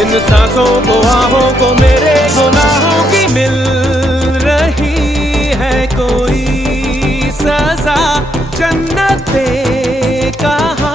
इन सांसों को आहों को मेरे गुनाहों की मिल रही है कोई सजा। जन्नत कहाँ